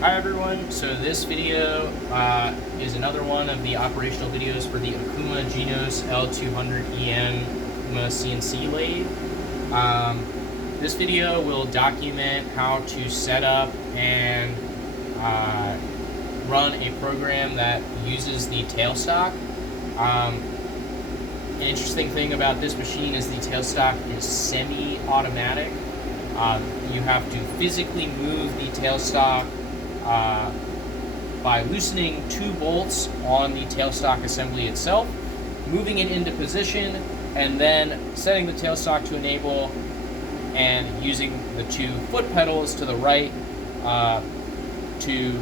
Hi everyone, so this video is another one of the operational videos for the Okuma Genos L200EM Okuma CNC lathe. This video will document how to set up and run a program that uses the tailstock. An interesting thing about this machine is the tailstock is semi-automatic. You have to physically move the tailstock by loosening two bolts on the tailstock assembly itself, moving it into position, and then setting the tailstock to enable and using the two foot pedals to the right to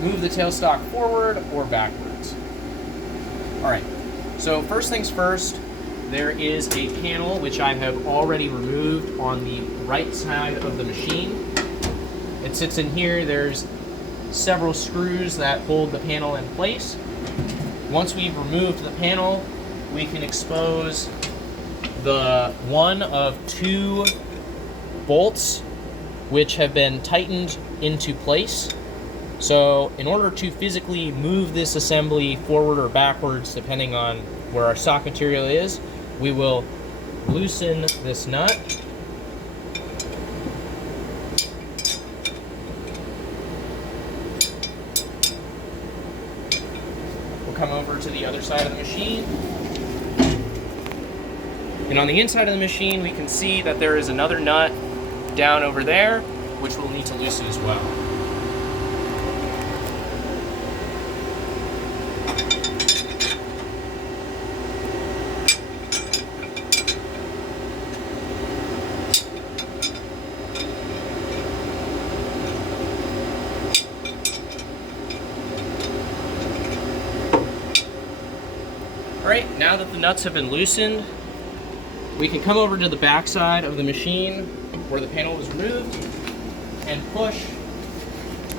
move the tailstock forward or backwards. Alright, so first things first, there is a panel which I have already removed on the right side of the machine. It sits in here. There's several screws that hold the panel in place. Once we've removed the panel, we can expose the one of two bolts which have been tightened into place. So in order to physically move this assembly forward or backwards, depending on where our stock material is, we will loosen this nut. Come over to the other side of the machine. And on the inside of the machine, we can see that there is another nut down over there, which we'll need to loosen as well. Alright, now that the nuts have been loosened, we can come over to the back side of the machine where the panel was removed and push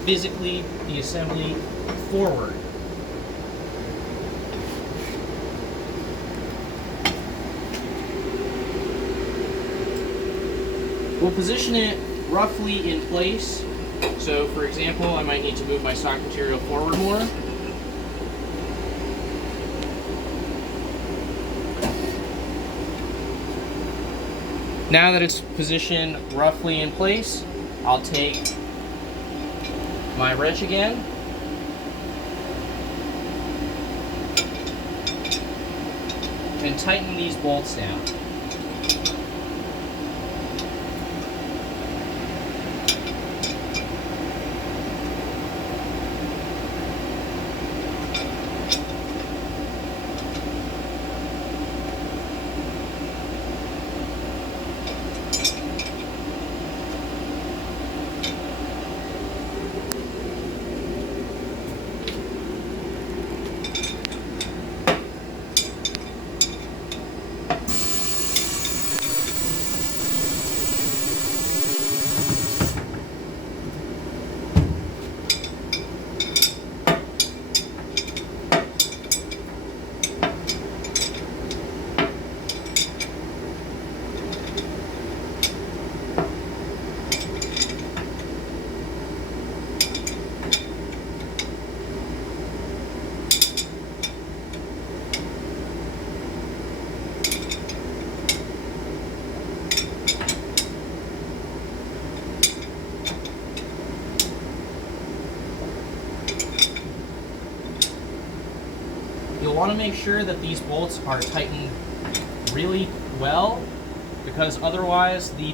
physically the assembly forward. We'll position it roughly in place. So for example, I might need to move my stock material forward more. Now that it's positioned roughly in place, I'll take my wrench again and tighten these bolts down. You'll want to make sure that these bolts are tightened really well, because otherwise the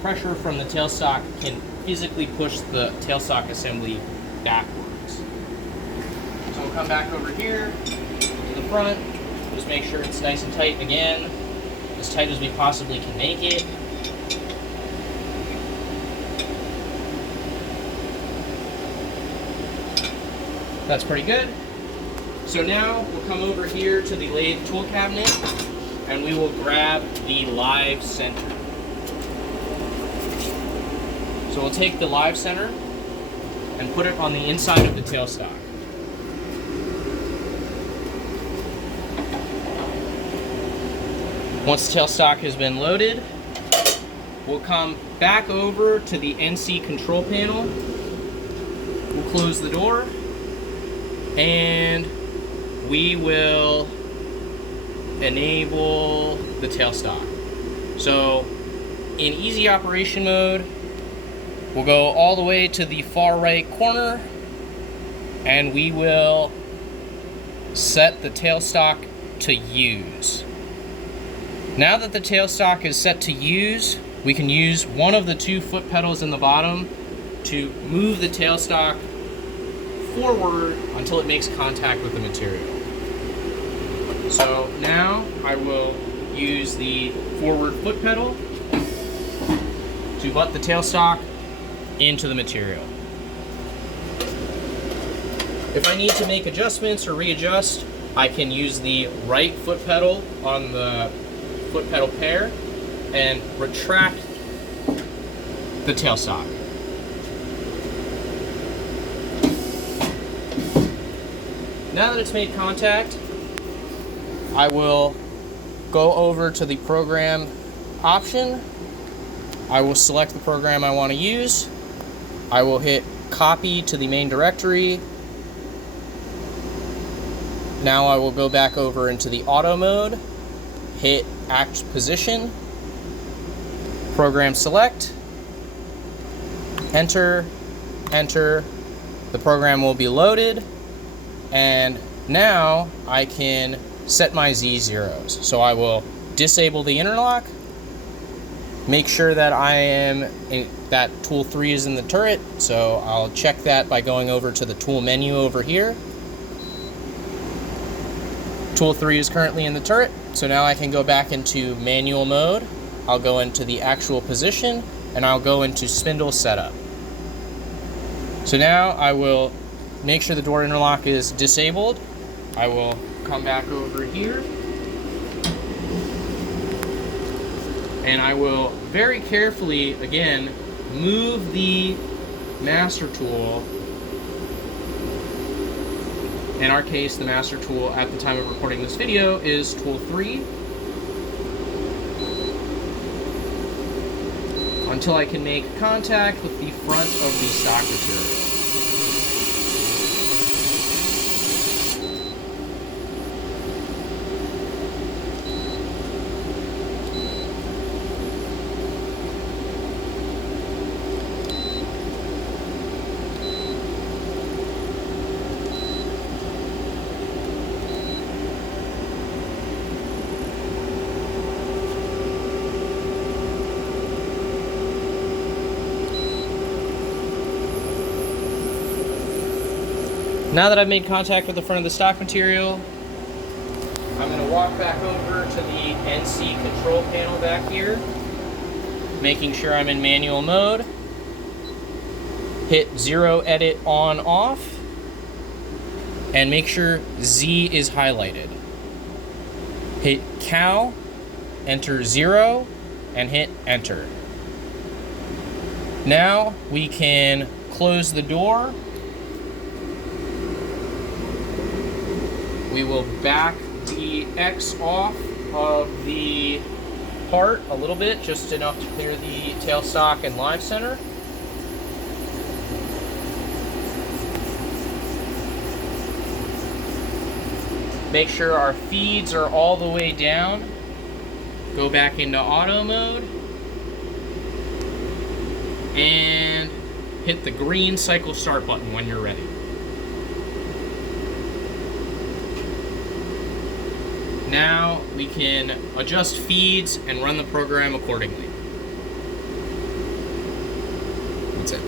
pressure from the tailstock can physically push the tailstock assembly backwards. So we'll come back over here to the front, just make sure it's nice and tight again, as tight as we possibly can make it. That's pretty good. So now we'll come over here to the lathe tool cabinet and we will grab the live center. So we'll take the live center and put it on the inside of the tailstock. Once the tailstock has been loaded, we'll come back over to the NC control panel We'll close the door and we will enable the tailstock. So in easy operation mode, we'll go all the way to the far right corner and we will set the tailstock to use. Now that the tailstock is set to use, we can use one of the two foot pedals in the bottom to move the tailstock forward until it makes contact with the material. So now I will use the forward foot pedal to butt the tailstock into the material. If I need to make adjustments or readjust, I can use the right foot pedal on the foot pedal pair and retract the tailstock. Now that it's made contact, I will go over to the program option. I will select the program I want to use. I will hit copy to the main directory. Now I will go back over into the auto mode, hit act position, program select, enter, enter. The program will be loaded, and now I can set my Z zeros. So I will disable the interlock, make sure that that tool 3 is in the turret. So I'll check that by going over to the tool menu over here. Tool 3 is currently in the turret, so now I can go back into manual mode. I'll go into the actual position, and I'll go into spindle setup. So now I will make sure the door interlock is disabled. I will come back over here, and I will very carefully, again, move the master tool. In our case, the master tool at the time of recording this video is tool 3. Until I can make contact with the front of the stock material. Now that I've made contact with the front of the stock material, I'm going to walk back over to the NC control panel back here, making sure I'm in manual mode. Hit 0 edit on off, and make sure Z is highlighted. Hit cal, enter 0, and hit enter. Now we can close the door. We will back the X off of the part a little bit, just enough to clear the tailstock and live center. Make sure our feeds are all the way down. Go back into auto mode and hit the green cycle start button when you're ready. Now we can adjust feeds and run the program accordingly. That's it.